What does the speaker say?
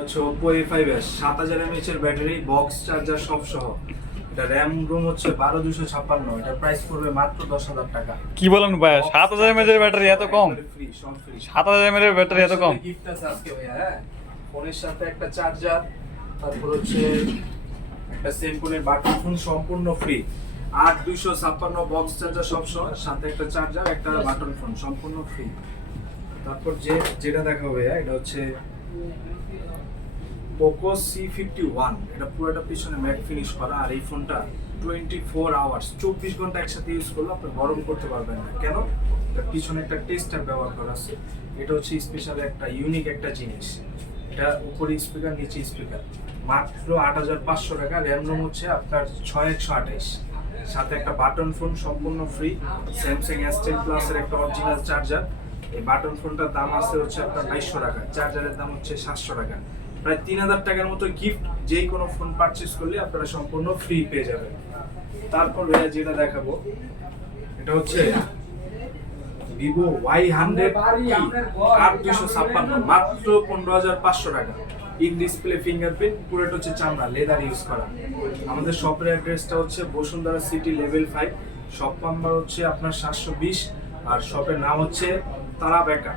হচ্ছে Oppo A5s 7000 mAh এর battery, box charger সব সহ। এটা র্যাম রোম হচ্ছে 12256, এটা প্রাইস পড়বে মাত্র 10000 টাকা। কি বলেন ভাই, 7000 mAh এর ব্যাটারি এত কম? ফ্রি, সব ফ্রি। 7000 mAh এর ব্যাটারি এত কম? গিফট আছে আজকে ভাই। হ্যাঁ, ফোনের সাথে একটা চার্জার, তারপর হচ্ছে একটা সেমফোনের বাটন ফোন সম্পূর্ণ ফ্রি। 8256 বক্স চার্জার সব সহ, সাথে একটা চার্জার, একটা বাটন ফোন সম্পূর্ণ ফ্রি। তারপর যেটা দেখাবো ভাইয়া, এটা হচ্ছে পোকো C51। এটা পুরোটা পিছনে ম্যাট ফিনিশ করা, আর এই ফোনটা 24 আওয়ার্স 24 ঘন্টা একসাথে ইউজ করলে আপনি গরম করতে পারবেন না। কেন? এটা পিছনে একটা টেস্টার ব্যবহার করা আছে। এটা হচ্ছে স্পেশাল একটা ইউনিক একটা জিনিস। এটা উপরে স্পিকার, নিচে স্পিকার। মাত্র 8500 টাকা। র্যাম রোম হচ্ছে আপনার 6128, সাথে একটা বাটন ফোন সম্পূর্ণ ফ্রি। স্যামসাং S10 প্লাস এর একটা অরিজিনাল চার্জার। এই বাটন ফোনটার দাম আছে হচ্ছে আপনার 2200 টাকা, চার্জারের দাম হচ্ছে 700 টাকা। প্রায় 3000 টাকার মতো গিফট যেই কোনো ফোন পারচেজ করলে আপনারা সম্পূর্ণ ফ্রি পেয়ে যাবেন। তারপর ভাইয়া যেটা দেখাবো, এটা হচ্ছে Vivo Y100 8256, মাত্র 15500 টাকা। ইন ডিসপ্লে ফিঙ্গারপ্রিন্ট, পুরোটা হচ্ছে চামড়া, লেদার ইউজ করা। আমাদের শপের অ্যাড্রেসটা হচ্ছে Bashundhara city level 5, shop number হচ্ছে আপনার 720, আর শপের নাম হচ্ছে তারা বেকার।